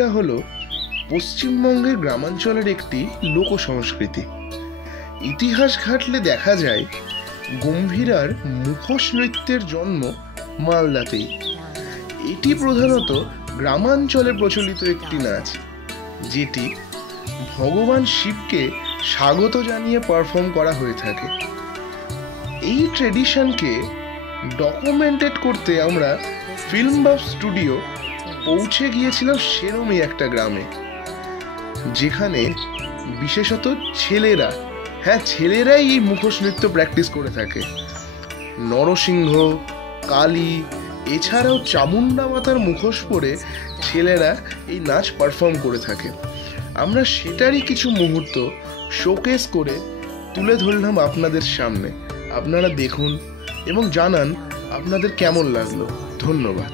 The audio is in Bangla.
গম্ভীরা হলো পশ্চিমবঙ্গের গ্রামাঞ্চলের একটি লোক সংস্কৃতি। ইতিহাস ঘাটলে দেখা যায় গম্ভীরার মুখোশ নৃত্যের জন্ম মালদাতেই। এটি প্রধানত গ্রামাঞ্চলে প্রচলিত একটি নাচ, যেটি ভগবান শিবকে স্বাগত জানিয়ে পারফর্ম করা হয়ে থাকে। এই ট্রেডিশনকে ডকুমেন্টেড করতে আমরা ফিল্ম বাফ স্টুডিও পৌঁছে গিয়েছিলাম সেরমই একটা গ্রামে, যেখানে বিশেষত ছেলেরাই এই মুখোশ নৃত্য প্র্যাকটিস করে থাকে। নরসিংহ, কালী, এছাড়াও চামুন্ডা মাতার মুখোশ পরে ছেলেরা এই নাচ পারফর্ম করে থাকে। আমরা সেটারই কিছু মুহূর্ত শোকেস করে তুলে ধরলাম আপনাদের সামনে। আপনারা দেখুন এবং জানান আপনাদের কেমন লাগলো। ধন্যবাদ।